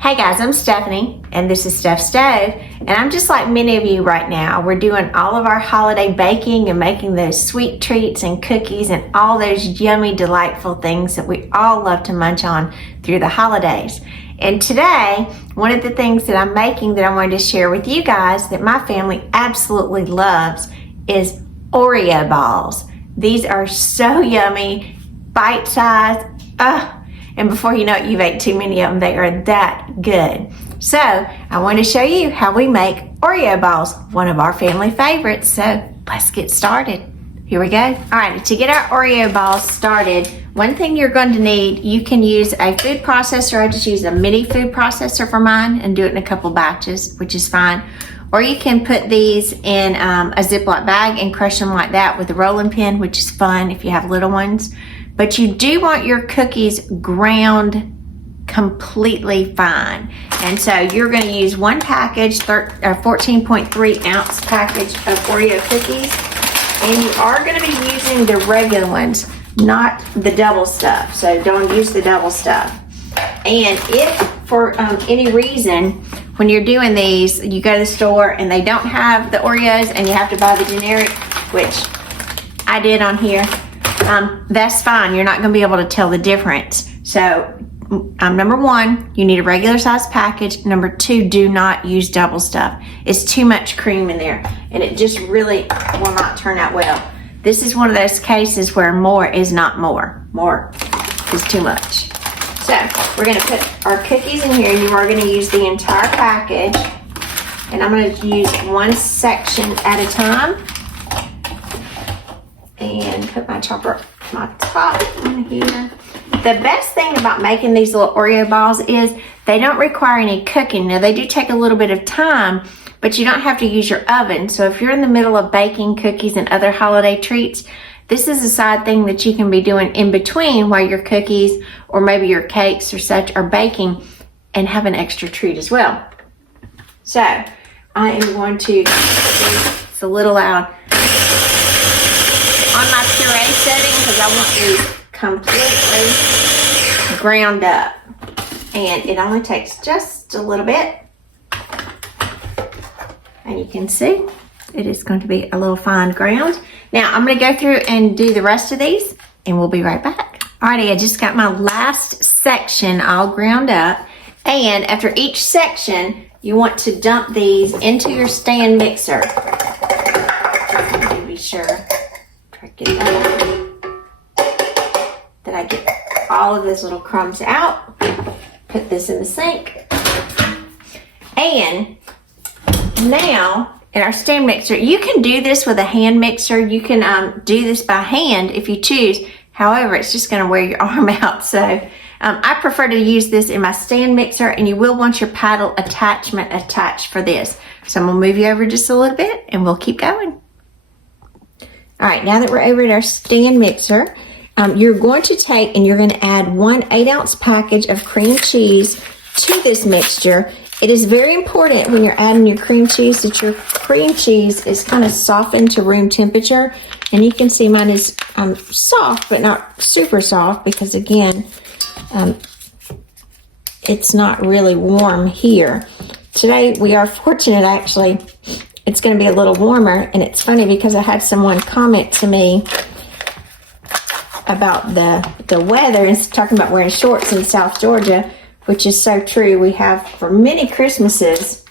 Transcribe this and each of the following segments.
Hey guys, I'm Stephanie, and this is Steph Stove, and I'm just like many of you right now. We're doing all of our holiday baking and making those sweet treats and cookies and all those yummy, delightful things that we all love to munch on through the holidays. And today, one of the things that I'm making that I wanted to share with you guys that my family absolutely loves is Oreo Balls. These are so yummy, bite-sized, and before you know it, you've ate too many of them. They are that good. So I want to show you how we make Oreo Balls, one of our family favorites. So let's get started. Here we go. All right, to get our Oreo Balls started, one thing you're going to need, you can use a food processor. I just use a mini food processor for mine and do it in a couple batches, which is fine. Or you can put these in a Ziploc bag and crush them like that with a rolling pin, which is fun if you have little ones. But you do want your cookies ground completely fine. And so you're going to use one package, 14.3 ounce package of Oreo cookies. And you are going to be using the regular ones, not the double stuff. So don't use the double stuff. And if for any reason, when you're doing these, you go to the store and they don't have the Oreos and you have to buy the generic, which I did on here, that's fine. You're not going to be able to tell the difference. So number one, you need a regular size package. Number two, do not use double stuff. It's too much cream in there and it just really will not turn out well. This is one of those cases where more is not more. More is too much. So we're going to put our cookies in here. You are going to use the entire package. And I'm going to use one section at a time. And put my chopper, my top in here. The best thing about making these little Oreo balls is they don't require any cooking. Now they do take a little bit of time, but you don't have to use your oven. So if you're in the middle of baking cookies and other holiday treats, this is a side thing that you can be doing in between while your cookies or maybe your cakes or such are baking and have an extra treat as well. So I am going to, it's a little loud, on my puree setting because I want these completely ground up. And it only takes just a little bit. And you can see it is going to be a little fine ground. Now I'm going to go through and do the rest of these and we'll be right back. Alrighty, I just got my last section all ground up. And after each section, you want to dump these into your stand mixer. Be sure. Get that I get all of those little crumbs out. Put this in the sink. And now in our stand mixer, you can do this with a hand mixer. You can do this by hand if you choose. However, it's just going to wear your arm out. So I prefer to use this in my stand mixer, and you will want your paddle attachment attached for this. So I'm going to move you over just a little bit and we'll keep going. All right, now that we're over at our stand mixer, you're going to take and you're going to add 1 8-ounce package of cream cheese to this mixture. It is very important when you're adding your cream cheese that your cream cheese is kind of softened to room temperature. And you can see mine is soft, but not super soft because, again, it's not really warm here. Today, we are fortunate, actually. It's going to be a little warmer, and it's funny because I had someone comment to me about the weather and talking about wearing shorts in South Georgia, which is so true. We have for many Christmases,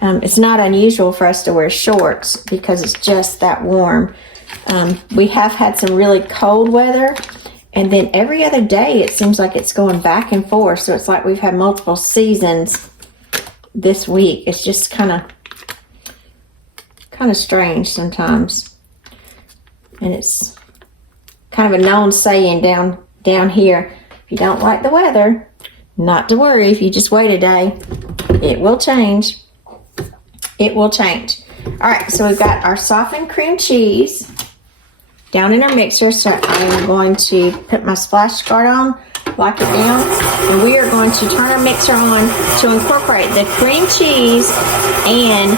it's not unusual for us to wear shorts because it's just that warm. We have had some really cold weather, and then every other day it seems like it's going back and forth. So it's like we've had multiple seasons this week. It's just kind of strange sometimes, and it's kind of a known saying down here, if you don't like the weather, not to worry. If you just wait a day, it will change. It will change. All right, so we've got our softened cream cheese down in our mixer. So I'm going to put my splash guard on lock it down, and we are going to turn our mixer on to incorporate the cream cheese and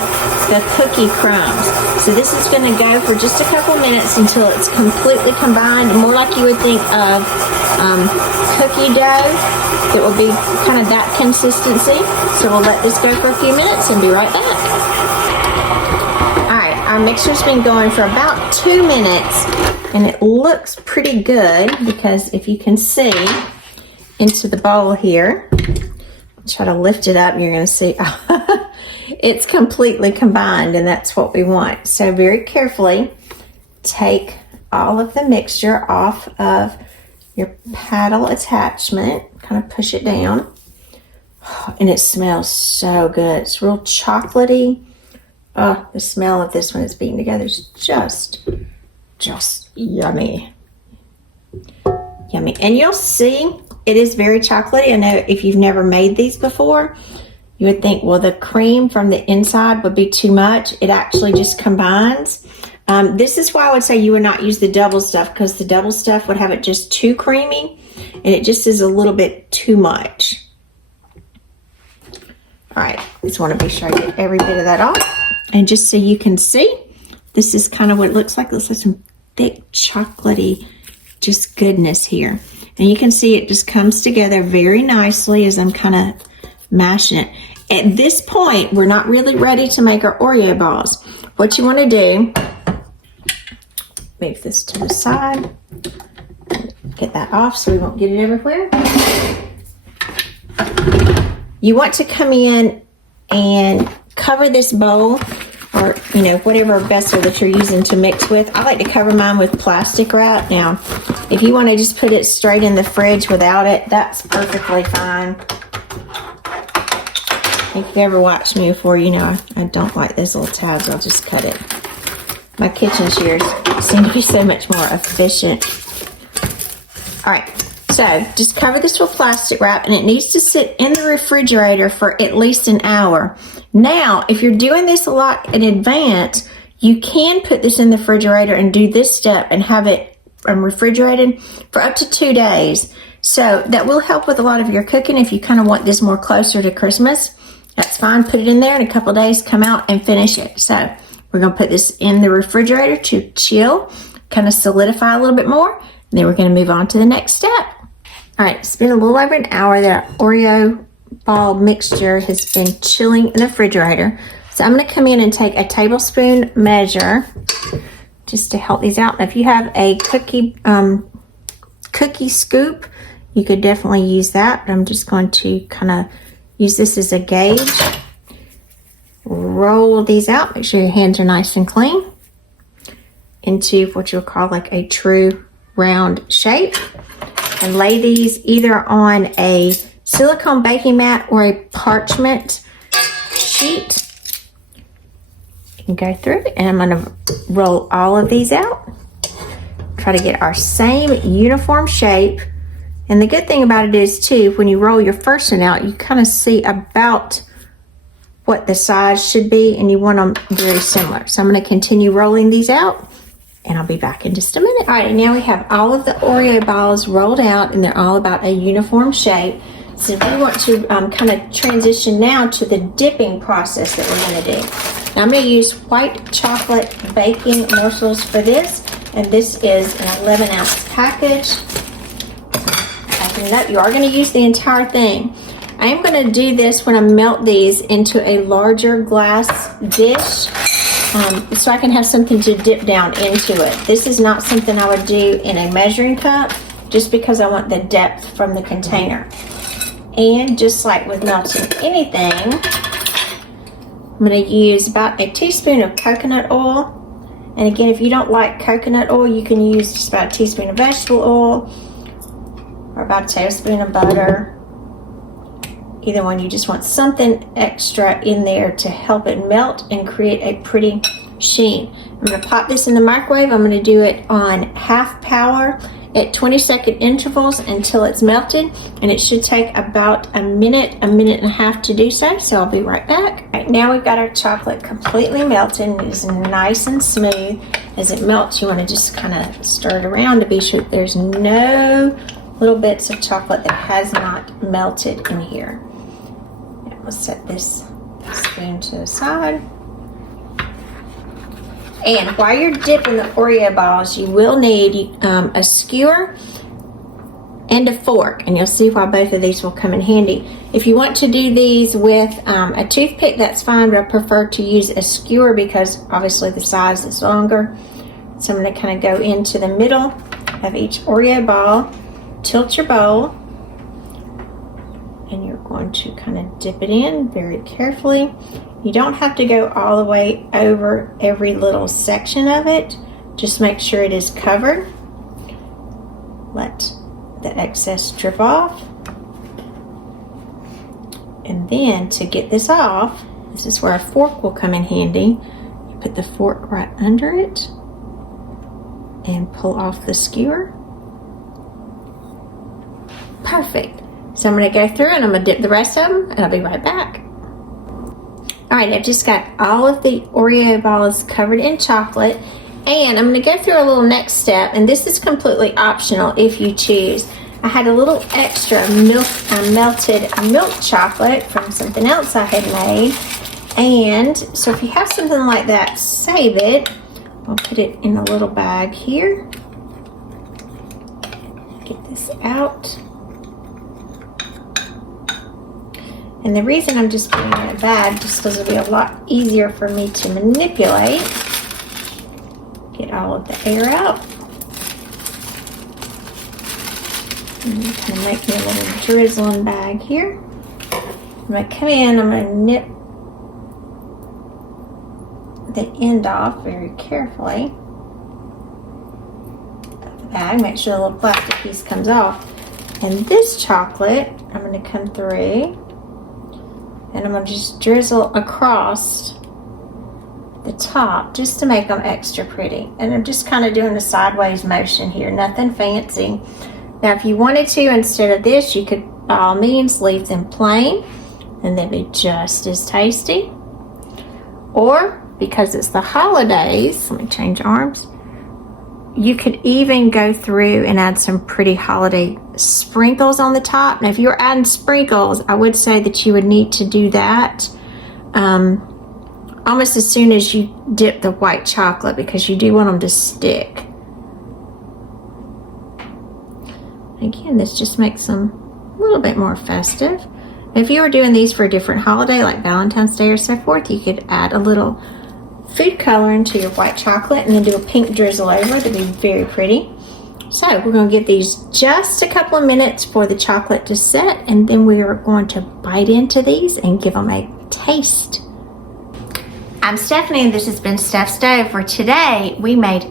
the cookie crumbs. So this is going to go for just a couple minutes until it's completely combined, more like you would think of cookie dough. It will be kind of that consistency. So we'll let this go for a few minutes and be right back. All right, our mixer's been going for about 2 minutes, and it looks pretty good because if you can see into the bowl here, try to lift it up, and you're going to see it's completely combined, and that's what we want. So very carefully take all of the mixture off of your paddle attachment, kind of push it down, and it smells so good. It's real chocolatey. Oh, the smell of this when it's beaten together is just yummy. Yummy. And you'll see it is very chocolatey. I know if you've never made these before, you would think, well, the cream from the inside would be too much. It actually just combines. This is why I would say you would not use the double stuff, because the double stuff would have it just too creamy, and it just is a little bit too much. All right, just want to be sure I get every bit of that off. And just so you can see, this is kind of what it looks like. It looks like some thick, chocolatey, just goodness here. And you can see it just comes together very nicely as I'm kind of mashing it. At this point, we're not really ready to make our Oreo balls. What you want to do, move this to the side, get that off so we won't get it everywhere. You want to come in and cover this bowl, or whatever vessel that you're using to mix with. I like to cover mine with plastic wrap. Now, if you want to just put it straight in the fridge without it, that's perfectly fine. If you've ever watched me before, you know I don't like those little tabs. I'll just cut it. My kitchen shears seem to be so much more efficient. All right, so just cover this with plastic wrap, and it needs to sit in the refrigerator for at least an hour. Now, if you're doing this a lot in advance, you can put this in the refrigerator and do this step and have it refrigerated for up to 2 days. So that will help with a lot of your cooking. If you kind of want this more closer to Christmas, that's fine. Put it in there in a couple of days, come out and finish it. So we're going to put this in the refrigerator to chill, kind of solidify a little bit more, and then we're going to move on to the next step. All right, it's been a little over an hour that our Oreo ball mixture has been chilling in the refrigerator. So I'm going to come in and take a tablespoon measure just to help these out. Now, if you have a cookie scoop, you could definitely use that, but I'm just going to kind of use this as a gauge. Roll these out. Make sure your hands are nice and clean into what you'll call like a true round shape, and lay these either on a silicone baking mat or a parchment sheet. You can go through, and I'm going to roll all of these out. Try to get our same uniform shape. And the good thing about it is too, when you roll your first one out, you kind of see about what the size should be, and you want them very similar. So I'm going to continue rolling these out, and I'll be back in just a minute. All right, now we have all of the Oreo balls rolled out, and they're all about a uniform shape. So we want to kind of transition now to the dipping process that we're going to do. Now I'm going to use white chocolate baking morsels for this, and this is an 11-ounce package. You are going to use the entire thing. I am going to do this when I melt these into a larger glass dish, so I can have something to dip down into it. This is not something I would do in a measuring cup, just because I want the depth from the container. And just like with melting anything, I'm going to use about a teaspoon of coconut oil. And again, if you don't like coconut oil, you can use just about a teaspoon of vegetable oil, or about a tablespoon of butter. Either one, you just want something extra in there to help it melt and create a pretty sheen. I'm going to pop this in the microwave. I'm going to do it on half power at 20-second intervals until it's melted, and it should take about a minute and a half to do so. So I'll be right back. All right, now we've got our chocolate completely melted, and it is nice and smooth. As it melts, you want to just kind of stir it around to be sure there's no little bits of chocolate that has not melted in here. And we'll set this spoon to the side. And while you're dipping the Oreo balls, you will need a skewer and a fork, and you'll see why both of these will come in handy. If you want to do these with a toothpick, that's fine, but I prefer to use a skewer because obviously the size is longer. So I'm going to kind of go into the middle of each Oreo ball, tilt your bowl, and you're going to kind of dip it in very carefully. You don't have to go all the way over every little section of it. Just make sure it is covered. Let the excess drip off. And then to get this off, this is where a fork will come in handy. You put the fork right under it and pull off the skewer. Perfect. So I'm going to go through and I'm going to dip the rest of them and I'll be right back. Alright, I've just got all of the Oreo balls covered in chocolate, and I'm going to go through a little next step, and this is completely optional if you choose. I had a little extra melted milk chocolate from something else I had made, and so if you have something like that, save it. I'll put it in a little bag here. Get this out. And the reason I'm just putting it in a bag, just because it'll be a lot easier for me to manipulate. Get all of the air out. And kind of make me a little drizzling bag here. I'm going to come in, I'm going to nip the end off very carefully of the bag. Make sure the little plastic piece comes off. And this chocolate, I'm going to come through and I'm going to just drizzle across the top just to make them extra pretty. And I'm just kind of doing a sideways motion here, nothing fancy. Now if you wanted to, instead of this, you could by all means leave them plain and they'd be just as tasty. Or because it's the holidays, let me change arms, you could even go through and add some pretty holiday sprinkles on the top. Now if you're adding sprinkles, I would say that you would need to do that almost as soon as you dip the white chocolate, because you do want them to stick. Again, this just makes them a little bit more festive. If you were doing these for a different holiday like Valentine's Day or so forth, you could add a little food coloring to your white chocolate and then do a pink drizzle over. That'd be very pretty. So we're going to give these just a couple of minutes for the chocolate to set, and then we are going to bite into these and give them a taste. I'm Stephanie and this has been Steph Stove, where today we made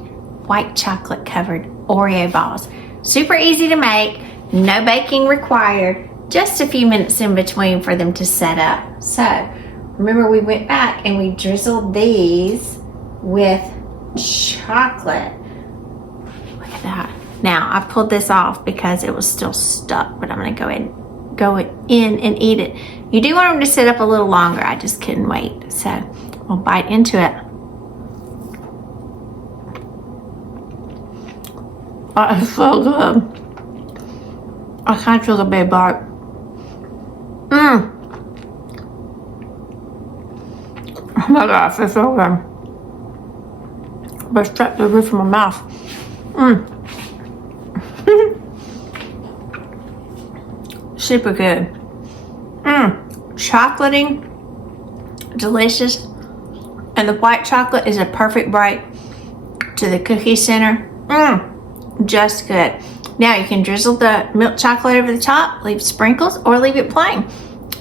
white chocolate covered Oreo balls. Super easy to make, no baking required, just a few minutes in between for them to set up. So remember, we went back and we drizzled these with chocolate. Look at that. Now I pulled this off because it was still stuck, but I'm gonna go in and eat it. You do want them to sit up a little longer. I just couldn't wait. So we'll bite into it. Oh, it's so good. I can't feel a big bite. Oh my gosh, it's so good. But straight to the roof of my mouth. Super good. Chocolatey, delicious. And the white chocolate is a perfect bite to the cookie center. Just good. Now you can drizzle the milk chocolate over the top, leave sprinkles, or leave it plain.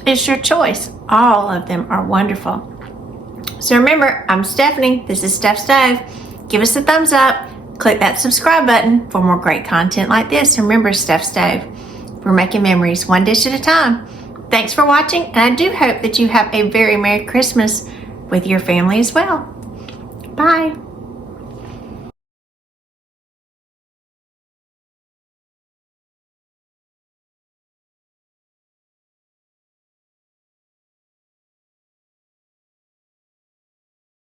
It's your choice. All of them are wonderful. So remember, I'm Stephanie. This is Steph Stove. Give us a thumbs up. Click that subscribe button for more great content like this. Remember, Steph Stove, we're making memories one dish at a time. Thanks for watching, and I do hope that you have a very Merry Christmas with your family as well. Bye.